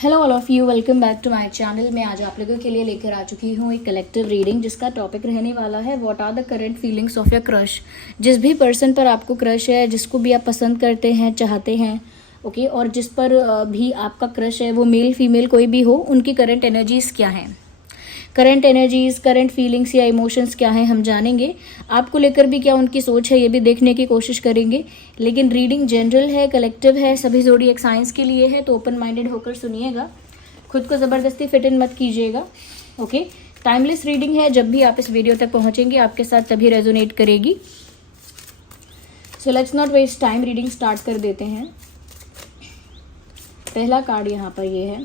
Hello all of you, welcome back to my channel. मैं आज आप लोगों के लिए लेकर आ चुकी हूँ एक कलेक्टिव रीडिंग जिसका टॉपिक रहने वाला है what are the current feelings of your crush. जिस भी पर्सन पर आपको क्रश है, जिसको भी आप पसंद करते हैं, चाहते हैं, ओके, और जिस पर भी आपका क्रश है, वो मेल फीमेल कोई भी हो, उनकी करंट एनर्जीज क्या हैं, करंट एनर्जीज, करंट फीलिंग्स या इमोशंस क्या हैं, हम जानेंगे। आपको लेकर भी क्या उनकी सोच है, ये भी देखने की कोशिश करेंगे। लेकिन रीडिंग जनरल है, कलेक्टिव है, सभी ज़ोडिएक साइंस के लिए है, तो ओपन माइंडेड होकर सुनिएगा, खुद को ज़बरदस्ती फिट इन मत कीजिएगा। ओके, टाइमलेस रीडिंग है, जब भी आप इस वीडियो तक पहुंचेंगे आपके साथ तभी रेजोनेट करेगी। So let's not waste time, reading start कर देते हैं। पहला कार्ड यहाँ पर ये है,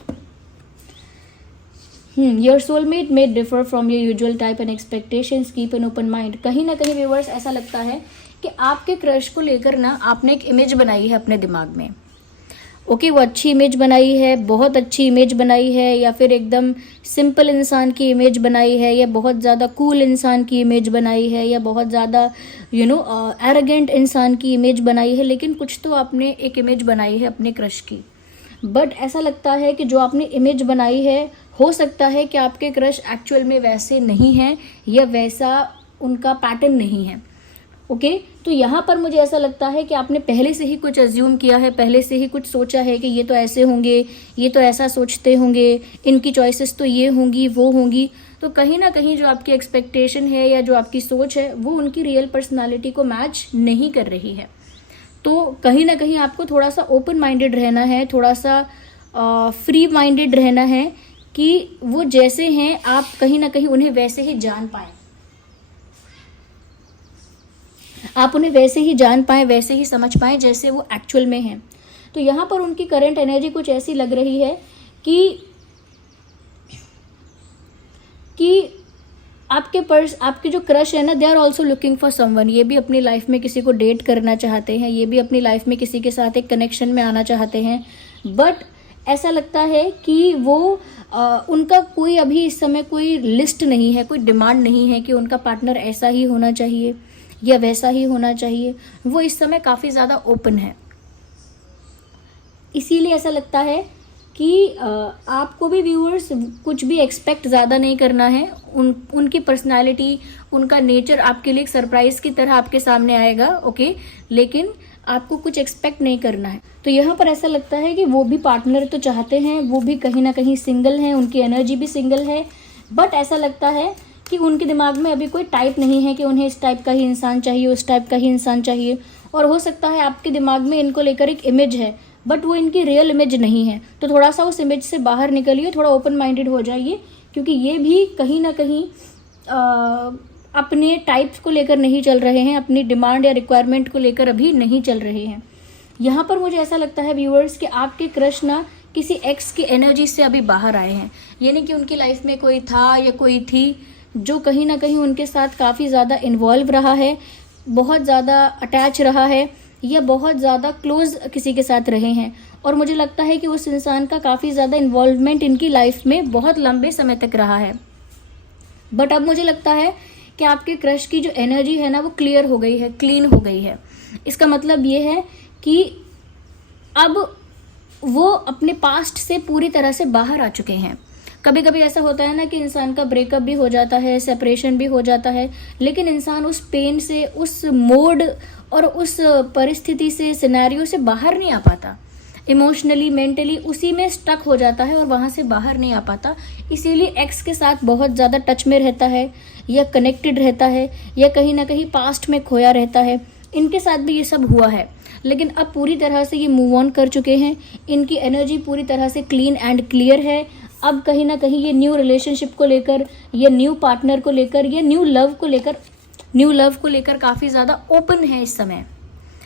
your soulmate may differ from your usual type and expectations, keep an open mind। कहीं ना कहीं व्यूअर्स ऐसा लगता है कि आपके क्रश को लेकर ना आपने एक इमेज बनाई है अपने दिमाग में। ओके, वो अच्छी इमेज बनाई है, बहुत अच्छी इमेज बनाई है, या फिर एकदम सिंपल इंसान की इमेज बनाई है, या बहुत ज़्यादा कूल इंसान की इमेज बनाई है, या बहुत ज़्यादा एरोगेंट इंसान की इमेज बनाई है। लेकिन कुछ तो आपने एक इमेज बनाई है अपने क्रश की। बट ऐसा लगता है कि जो आपने इमेज बनाई है, हो सकता है कि आपके क्रश एक्चुअल में वैसे नहीं हैं या वैसा उनका पैटर्न नहीं है। ओके, तो यहाँ पर मुझे ऐसा लगता है कि आपने पहले से ही कुछ अज्यूम किया है, पहले से ही कुछ सोचा है कि ये तो ऐसे होंगे, ये तो ऐसा सोचते होंगे, इनकी चॉइसेस तो ये होंगी, वो होंगी। तो कहीं ना कहीं जो आपकी एक्सपेक्टेशन है या जो आपकी सोच है वो उनकी रियल पर्सनालिटी को मैच नहीं कर रही है। तो कहीं ना कहीं आपको थोड़ा सा ओपन माइंडेड रहना है, थोड़ा सा फ्री माइंडेड रहना है कि वो जैसे हैं आप कहीं ना कहीं उन्हें वैसे ही जान पाएं, आप उन्हें वैसे ही जान पाएं, वैसे ही समझ पाएं जैसे वो एक्चुअल में हैं। तो यहाँ पर उनकी करंट एनर्जी कुछ ऐसी लग रही है कि आपके जो क्रश है ना, they are also looking for someone. ये भी अपनी लाइफ में किसी को डेट करना चाहते हैं, ये भी अपनी लाइफ में किसी के साथ एक कनेक्शन में आना चाहते हैं। बट ऐसा लगता है कि वो उनका कोई अभी इस समय कोई लिस्ट नहीं है, कोई डिमांड नहीं है कि उनका पार्टनर ऐसा ही होना चाहिए या वैसा ही होना चाहिए। वो इस समय काफ़ी ज़्यादा ओपन है। इसीलिए ऐसा लगता है कि आपको भी व्यूअर्स कुछ भी एक्सपेक्ट ज़्यादा नहीं करना है। उनकी पर्सनालिटी, उनका नेचर आपके लिए एक सरप्राइज की तरह आपके सामने आएगा। ओके, लेकिन आपको कुछ एक्सपेक्ट नहीं करना है। तो यहाँ पर ऐसा लगता है कि वो भी पार्टनर तो चाहते हैं, वो भी कहीं ना कहीं सिंगल हैं, उनकी एनर्जी भी सिंगल है। बट ऐसा लगता है कि उनके दिमाग में अभी कोई टाइप नहीं है कि उन्हें इस टाइप का ही इंसान चाहिए, उस टाइप का ही इंसान चाहिए। और हो सकता है आपके दिमाग में इनको लेकर एक इमेज है, बट वो इनकी रियल इमेज नहीं है। तो थोड़ा सा उस इमेज से बाहर निकलिए, थोड़ा ओपन माइंडेड हो जाइए, क्योंकि ये भी कहीं ना कहीं अपने टाइप्स को लेकर नहीं चल रहे हैं, अपनी डिमांड या रिक्वायरमेंट को लेकर अभी नहीं चल रहे हैं। यहाँ पर मुझे ऐसा लगता है व्यूअर्स कि आपके क्रश ना किसी एक्स की एनर्जी से अभी बाहर आए हैं। यानी कि उनकी लाइफ में कोई था या कोई थी जो कहीं ना कहीं उनके साथ काफ़ी ज़्यादा इन्वॉल्व रहा है, बहुत ज़्यादा अटैच रहा है, या बहुत ज़्यादा क्लोज किसी के साथ रहे हैं। और मुझे लगता है कि उस इंसान का काफ़ी ज़्यादा इन्वॉल्वमेंट इनकी लाइफ में बहुत लंबे समय तक रहा है। बट अब मुझे लगता है कि आपके क्रश की जो एनर्जी है ना, वो क्लियर हो गई है, क्लीन हो गई है। इसका मतलब ये है कि अब वो अपने पास्ट से पूरी तरह से बाहर आ चुके हैं। कभी कभी ऐसा होता है ना कि इंसान का ब्रेकअप भी हो जाता है, सेपरेशन भी हो जाता है, लेकिन इंसान उस पेन से, उस मोड और उस परिस्थिति से, सिनेरियो से बाहर नहीं आ पाता। इमोशनली, मेंटली उसी में स्टक हो जाता है और वहाँ से बाहर नहीं आ पाता। इसीलिए एक्स के साथ बहुत ज़्यादा टच में रहता है, या कनेक्टेड रहता है, या कहीं ना कहीं पास्ट में खोया रहता है। इनके साथ भी ये सब हुआ है, लेकिन अब पूरी तरह से ये मूव ऑन कर चुके हैं। इनकी एनर्जी पूरी तरह से क्लीन एंड क्लियर है। अब कहीं ना कहीं ये न्यू रिलेशनशिप को लेकर, या न्यू पार्टनर को लेकर, या न्यू लव को लेकर काफ़ी ज़्यादा ओपन है इस समय।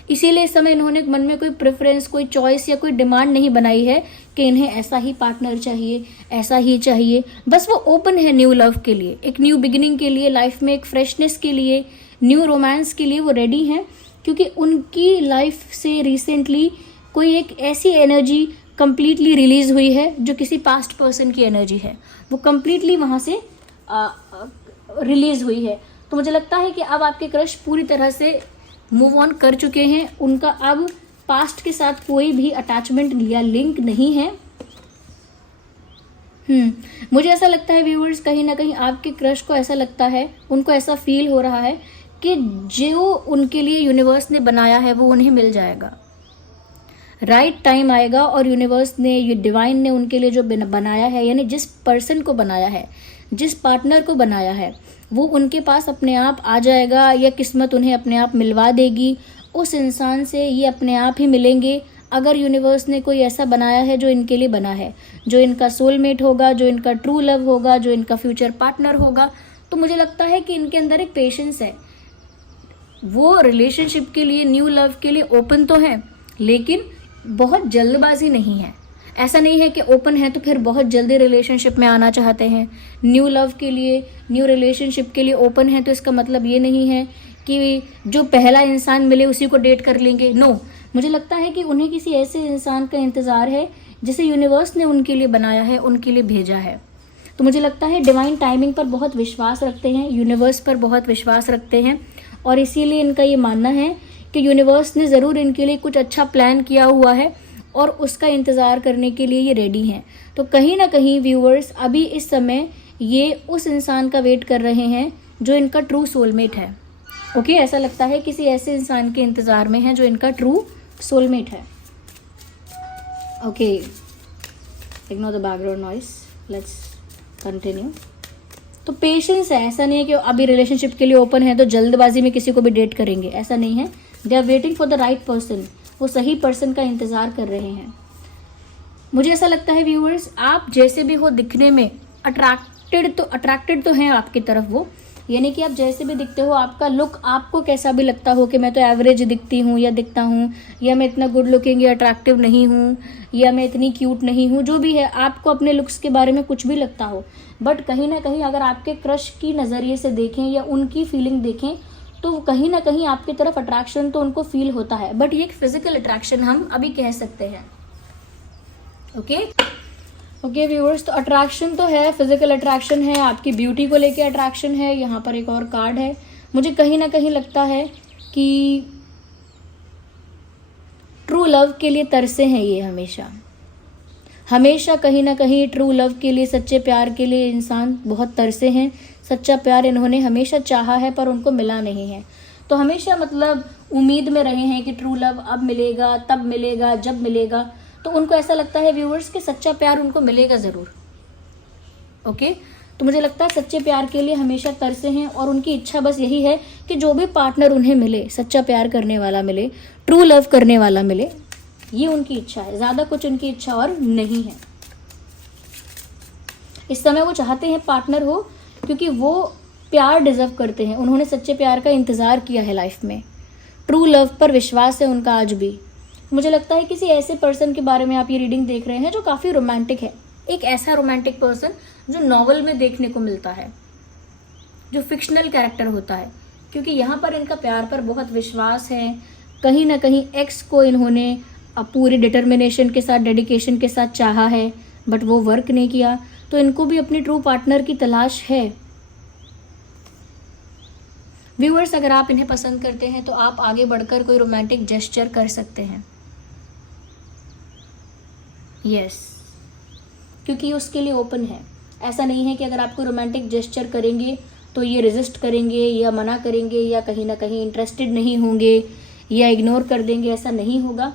इसीलिए इस समय इन्होंने मन में कोई प्रेफरेंस, कोई चॉइस या कोई डिमांड नहीं बनाई है कि इन्हें ऐसा ही पार्टनर चाहिए, ऐसा ही चाहिए। बस वो ओपन है न्यू लव के लिए, एक न्यू बिगिनिंग के लिए, लाइफ में एक फ्रेशनेस के लिए, न्यू रोमांस के लिए वो रेडी हैं। क्योंकि उनकी लाइफ से रिसेंटली कोई एक ऐसी एनर्जी कंप्लीटली रिलीज हुई है जो किसी पास्ट पर्सन की एनर्जी है, वो कंप्लीटली वहाँ से रिलीज हुई है। तो मुझे लगता है कि अब आपके क्रश पूरी तरह से मूव ऑन कर चुके हैं। उनका अब पास्ट के साथ कोई भी अटैचमेंट या लिंक नहीं है। मुझे ऐसा लगता है व्यूअर्स, कहीं ना कहीं आपके क्रश को ऐसा लगता है, उनको ऐसा फील हो रहा है कि जो उनके लिए यूनिवर्स ने बनाया है वो उन्हें मिल जाएगा। राइट टाइम आएगा और यूनिवर्स ने, ये डिवाइन ने उनके लिए जो बनाया है, यानी जिस पर्सन को बनाया है, जिस पार्टनर को बनाया है, वो उनके पास अपने आप आ जाएगा, या किस्मत उन्हें अपने आप मिलवा देगी। उस इंसान से ये अपने आप ही मिलेंगे। अगर यूनिवर्स ने कोई ऐसा बनाया है जो इनके लिए बना है, जो इनका सोलमेट होगा, जो इनका ट्रू लव होगा, जो इनका फ्यूचर पार्टनर होगा, तो मुझे लगता है कि इनके अंदर एक पेशेंस है। वो रिलेशनशिप के लिए, न्यू लव के लिए ओपन तो है, लेकिन बहुत जल्दबाजी नहीं है। ऐसा नहीं है कि ओपन है तो फिर बहुत जल्दी रिलेशनशिप में आना चाहते हैं। न्यू लव के लिए, न्यू रिलेशनशिप के लिए ओपन है तो इसका मतलब ये नहीं है कि जो पहला इंसान मिले उसी को डेट कर लेंगे। नो, मुझे लगता है कि उन्हें किसी ऐसे इंसान का इंतज़ार है जिसे यूनिवर्स ने उनके लिए बनाया है, उनके लिए भेजा है। तो मुझे लगता है डिवाइन टाइमिंग पर बहुत विश्वास रखते हैं, यूनिवर्स पर बहुत विश्वास रखते हैं, और इसीलिए इनका ये मानना है कि यूनिवर्स ने ज़रूर इनके लिए कुछ अच्छा प्लान किया हुआ है और उसका इंतज़ार करने के लिए ये रेडी हैं। तो कहीं ना कहीं व्यूअर्स अभी इस समय ये उस इंसान का वेट कर रहे हैं जो इनका ट्रू सोलमेट है। ओके, ऐसा लगता है किसी ऐसे इंसान के इंतज़ार में है जो इनका ट्रू सोलमेट है। Okay, ignore the background noise, let's continue. तो पेशेंस है, ऐसा नहीं है कि अभी रिलेशनशिप के लिए ओपन है तो जल्दबाजी में किसी को भी डेट करेंगे, ऐसा नहीं है। They are waiting for the right person, वो सही पर्सन का इंतज़ार कर रहे हैं। मुझे ऐसा लगता है व्यूअर्स, आप जैसे भी हो दिखने में अट्रैक्टेड तो हैं आपकी तरफ वो, यानी कि आप जैसे भी दिखते हो, आपका लुक आपको कैसा भी लगता हो कि मैं तो एवरेज दिखती हूँ या दिखता हूँ, या मैं इतना गुड लुकिंग या अट्रैक्टिव नहीं हूँ, या मैं इतनी क्यूट नहीं हूँ, जो भी है, आपको अपने लुक्स के बारे में कुछ भी लगता हो, बट कहीं ना कहीं अगर आपके क्रश की नज़रिए से देखें या उनकी फीलिंग देखें तो कहीं ना कहीं आपकी तरफ अट्रैक्शन तो उनको फील होता है, बट ये एक फिजिकल अट्रैक्शन हम अभी कह सकते हैं। ओके व्यूअर्स, तो अट्रैक्शन तो है, फिजिकल अट्रैक्शन है, आपकी ब्यूटी को लेके अट्रैक्शन है। यहाँ पर एक और कार्ड है, मुझे कहीं ना कहीं लगता है कि ट्रू लव के लिए तरसे हैं ये हमेशा कहीं ना कहीं ट्रू लव के लिए, सच्चे प्यार के लिए इंसान बहुत तरसे हैं। सच्चा प्यार इन्होंने हमेशा चाहा है पर उनको मिला नहीं है, तो हमेशा मतलब उम्मीद में रहे हैं कि ट्रू लव अब मिलेगा, तब मिलेगा, जब मिलेगा। तो उनको ऐसा लगता है व्यूअर्स कि सच्चा प्यार उनको मिलेगा ज़रूर। ओके, तो मुझे लगता है सच्चे प्यार के लिए हमेशा तरसे हैं और उनकी इच्छा बस यही है कि जो भी पार्टनर उन्हें मिले, सच्चा प्यार करने वाला मिले, ट्रू लव करने वाला मिले, ये उनकी इच्छा है। ज़्यादा कुछ उनकी इच्छा और नहीं है। इस समय वो चाहते हैं पार्टनर हो क्योंकि वो प्यार डिजर्व करते हैं। उन्होंने सच्चे प्यार का इंतज़ार किया है लाइफ में, ट्रू लव पर विश्वास है उनका आज भी। मुझे लगता है किसी ऐसे पर्सन के बारे में आप ये रीडिंग देख रहे हैं जो काफ़ी रोमांटिक है, एक ऐसा रोमांटिक पर्सन जो नॉवल में देखने को मिलता है, जो फिक्शनल कैरेक्टर होता है, क्योंकि यहाँ पर इनका प्यार पर बहुत विश्वास है। कहीं ना कहीं एक्स को इन्होंने पूरी डिटर्मिनेशन के साथ, डेडिकेशन के साथ चाहा है, बट वो वर्क नहीं किया, तो इनको भी अपनी ट्रू पार्टनर की तलाश है। व्यूअर्स, अगर आप इन्हें पसंद करते हैं तो आप आगे बढ़कर कोई रोमांटिक जेस्चर कर सकते हैं। यस, क्योंकि उसके लिए ओपन है। ऐसा नहीं है कि अगर आपको रोमांटिक जेस्चर करेंगे तो ये रेजिस्ट करेंगे या मना करेंगे या कहीं ना कहीं इंटरेस्टेड नहीं होंगे या इग्नोर कर देंगे, ऐसा नहीं होगा।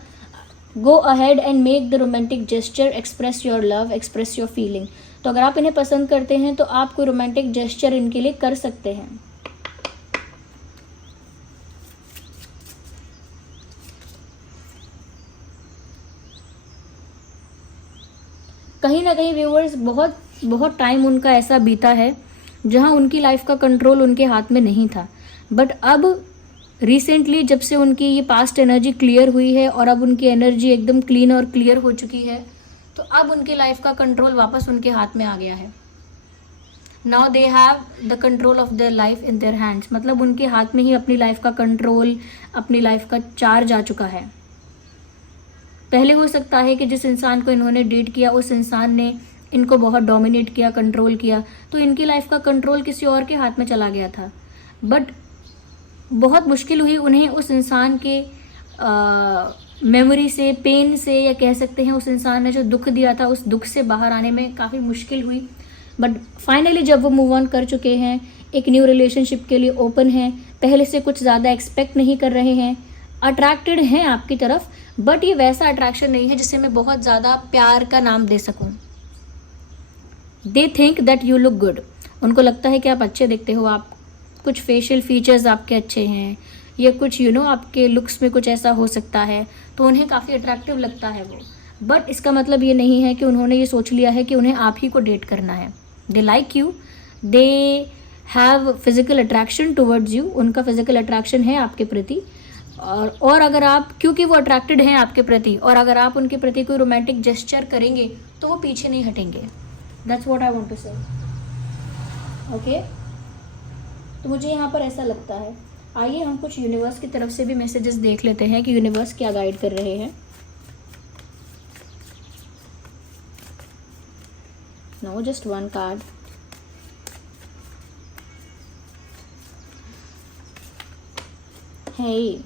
Go ahead and make the romantic gesture, express your love, express your feeling. तो अगर आप इन्हें पसंद करते हैं तो आप कोई रोमांटिक जेस्चर इनके लिए कर सकते हैं। कहीं ना कहीं व्यूअर्स, बहुत टाइम उनका ऐसा बीता है जहां उनकी लाइफ का कंट्रोल उनके हाथ में नहीं था, बट अब रिसेंटली जब से उनकी ये पास्ट एनर्जी क्लियर हुई है और अब उनकी एनर्जी एकदम क्लीन और क्लियर हो चुकी है, तो अब उनकी लाइफ का कंट्रोल वापस उनके हाथ में आ गया है। Now they have the control of their life in their hands, मतलब उनके हाथ में ही अपनी लाइफ का कंट्रोल, अपनी लाइफ का चार्ज आ चुका है। पहले हो सकता है कि जिस इंसान को इन्होंने डेट किया उस इंसान ने इनको बहुत डोमिनेट किया, कंट्रोल किया, तो इनकी लाइफ का कंट्रोल किसी और के हाथ में चला गया था, बट बहुत मुश्किल हुई उन्हें उस इंसान के मेमोरी से, पेन से, या कह सकते हैं उस इंसान ने जो दुख दिया था उस दुख से बाहर आने में काफ़ी मुश्किल हुई। बट फाइनली जब वो मूव ऑन कर चुके हैं, एक न्यू रिलेशनशिप के लिए ओपन हैं, पहले से कुछ ज़्यादा एक्सपेक्ट नहीं कर रहे हैं, अट्रैक्टेड हैं आपकी तरफ, बट ये वैसा अट्रैक्शन नहीं है जिसे मैं बहुत ज़्यादा प्यार का नाम दे सकूं। They think that you look good, उनको लगता है कि आप अच्छे दिखते हो, आप कुछ फेशियल फीचर्स आपके अच्छे हैं, या कुछ आपके लुक्स में कुछ ऐसा हो सकता है, तो उन्हें काफ़ी अट्रैक्टिव लगता है वो। बट इसका मतलब ये नहीं है कि उन्होंने ये सोच लिया है कि उन्हें आप ही को डेट करना है। They like you, they have physical attraction towards you, उनका फिजिकल अट्रैक्शन है आपके प्रति। और अगर आप, क्योंकि वो अट्रैक्टेड हैं आपके प्रति, और अगर आप उनके प्रति कोई रोमांटिक जेस्चर करेंगे तो वो पीछे नहीं हटेंगे। That's what I want to say. Okay, तो मुझे यहाँ पर ऐसा लगता है। आइए हम कुछ यूनिवर्स की तरफ से भी मैसेजेस देख लेते हैं कि यूनिवर्स क्या गाइड कर रहे हैं। No, just one card. Hey,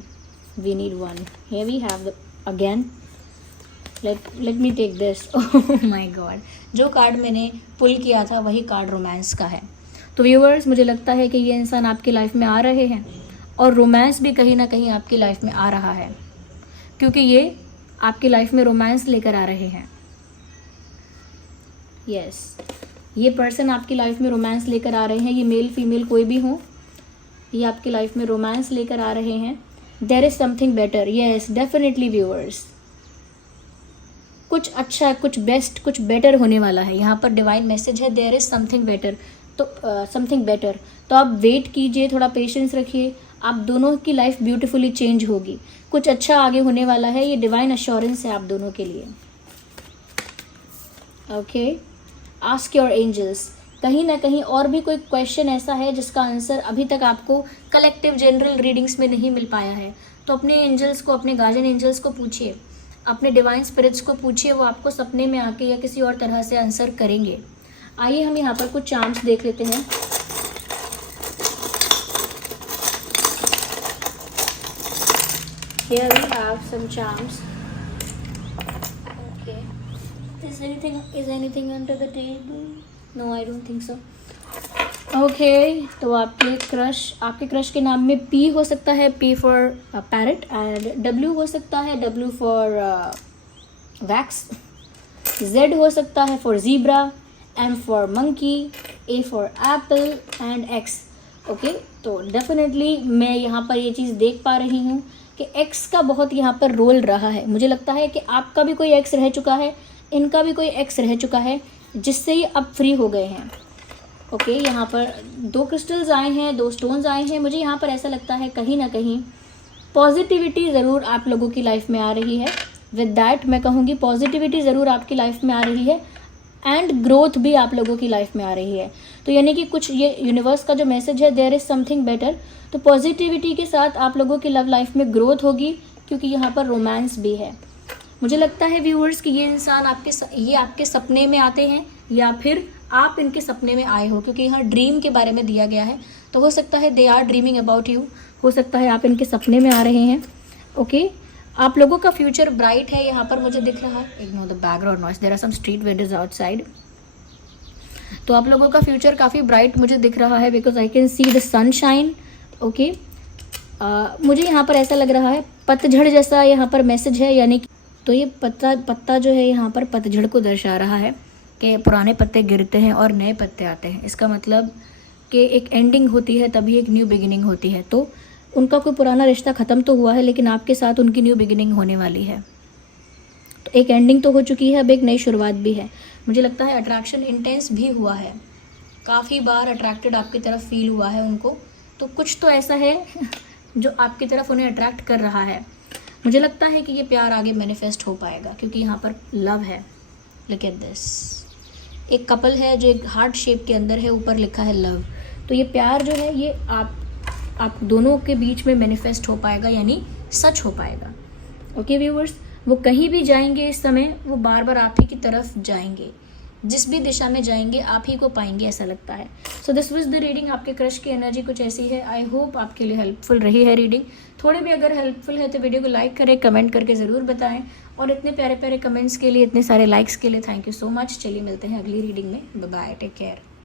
we need one. Here we have the again. Let me take this. Oh my God. जो कार्ड मैंने पुल किया था वही कार्ड रोमांस का है। तो व्यूअर्स, मुझे लगता है कि ये इंसान आपकी लाइफ में आ रहे हैं, और रोमांस भी कहीं ना कहीं आपकी लाइफ में आ रहा है, क्योंकि ये आपकी लाइफ में रोमांस लेकर आ रहे हैं। यस, ये पर्सन आपकी लाइफ में रोमांस लेकर आ रहे हैं। ये मेल फीमेल कोई भी हो, ये आपकी लाइफ में रोमांस लेकर आ रहे हैं। There is something better. Yes, definitely viewers, कुछ अच्छा, कुछ बेस्ट, कुछ बेटर होने वाला है। यहाँ पर डिवाइन मैसेज है, देयर इज़ समथिंग बेटर। तो समथिंग बेटर, तो आप वेट कीजिए, थोड़ा पेशेंस रखिए, आप दोनों की लाइफ ब्यूटीफुली चेंज होगी। कुछ अच्छा आगे होने वाला है, ये डिवाइन अश्योरेंस है आप दोनों के लिए। Okay, ask your angels. कहीं ना कहीं और भी कोई क्वेश्चन ऐसा है जिसका आंसर अभी तक आपको कलेक्टिव जनरल रीडिंग्स में नहीं मिल पाया है, तो अपने एंजल्स को, अपने गार्जियन एंजल्स को पूछिए, अपने डिवाइन स्पिरिट्स को पूछिए, वो आपको सपने में आके या किसी और तरह से आंसर करेंगे। आइए हम यहाँ पर कुछ चार्म्स देख लेते हैं। Here we have some charms. Okay. Is anything under the table? No, I don't think so. Okay, तो आपके क्रश के नाम में P हो सकता है, P for parrot, and W हो सकता है, W for wax, Z हो सकता है for zebra, M for monkey, A for apple and X. Okay, तो डेफिनेटली मैं यहाँ पर ये चीज़ देख पा रही हूँ कि X का बहुत यहाँ पर रोल रहा है। मुझे लगता है कि आपका भी कोई X रह चुका है, इनका भी कोई X रह चुका है, जिससे ये अब फ्री हो गए हैं। ओके, यहाँ पर 2 क्रिस्टल्स आए हैं, 2 स्टोन्स आए हैं। मुझे यहाँ पर ऐसा लगता है कहीं ना कहीं पॉजिटिविटी ज़रूर आप लोगों की लाइफ में आ रही है। विद दैट मैं कहूँगी पॉजिटिविटी ज़रूर आपकी लाइफ में आ रही है, एंड ग्रोथ भी आप लोगों की लाइफ में आ रही है। तो यानी कि कुछ ये यूनिवर्स का जो मैसेज है, देयर इज़ समथिंग बेटर। तो पॉजिटिविटी के साथ आप लोगों की लव लाइफ में ग्रोथ होगी, क्योंकि यहाँ पर रोमांस भी है। मुझे लगता है व्यूअर्स कि ये इंसान आपके सपने में आते हैं, या फिर आप इनके सपने में आए हो, क्योंकि यहाँ ड्रीम के बारे में दिया गया है। तो हो सकता है they are dreaming about you, हो सकता है आप इनके सपने में आ रहे हैं। ओके, आप लोगों का फ्यूचर ब्राइट है, यहाँ पर मुझे दिख रहा है। Ignore the background noise, there are some street vendors outside. तो आप लोगों का फ्यूचर काफ़ी ब्राइट मुझे दिख रहा है, because I can see the sunshine. Okay, मुझे यहाँ पर ऐसा लग रहा है पतझड़ जैसा यहाँ पर मैसेज है, यानी तो ये पत्ता जो है यहाँ पर पतझड़ को दर्शा रहा है कि पुराने पत्ते गिरते हैं और नए पत्ते आते हैं। इसका मतलब कि एक एंडिंग होती है तभी एक न्यू बिगिनिंग होती है। तो उनका कोई पुराना रिश्ता ख़त्म तो हुआ है, लेकिन आपके साथ उनकी न्यू बिगिनिंग होने वाली है। तो एक एंडिंग तो हो चुकी है, अब एक नई शुरुआत भी है। मुझे लगता है अट्रैक्शन इंटेंस भी हुआ है, काफ़ी बार अट्रैक्टेड आपकी तरफ फील हुआ है उनको। तो कुछ तो ऐसा है जो आपकी तरफ उन्हें अट्रैक्ट कर रहा है। मुझे लगता है कि ये प्यार आगे मैनिफेस्ट हो पाएगा, क्योंकि यहाँ पर लव है। लुक एट दिस, एक कपल है जो एक हार्ट शेप के अंदर है, ऊपर लिखा है लव। तो ये प्यार जो है ये आप दोनों के बीच में मैनिफेस्ट हो पाएगा, यानी सच हो पाएगा। ओके व्यूवर्स, वो कहीं भी जाएंगे इस समय, वो बार बार आप ही की तरफ जाएंगे। जिस भी दिशा में जाएंगे आप ही को पाएंगे, ऐसा लगता है। So this was the reading. आपके क्रश की एनर्जी कुछ ऐसी है। आई होप आपके लिए हेल्पफुल रही है रीडिंग। थोड़ी भी अगर हेल्पफुल है तो वीडियो को लाइक करें, कमेंट करके ज़रूर बताएं, और इतने प्यारे प्यारे कमेंट्स के लिए, इतने सारे लाइक्स के लिए थैंक यू सो मच। चलिए मिलते हैं अगली रीडिंग में। Bye bye, take care.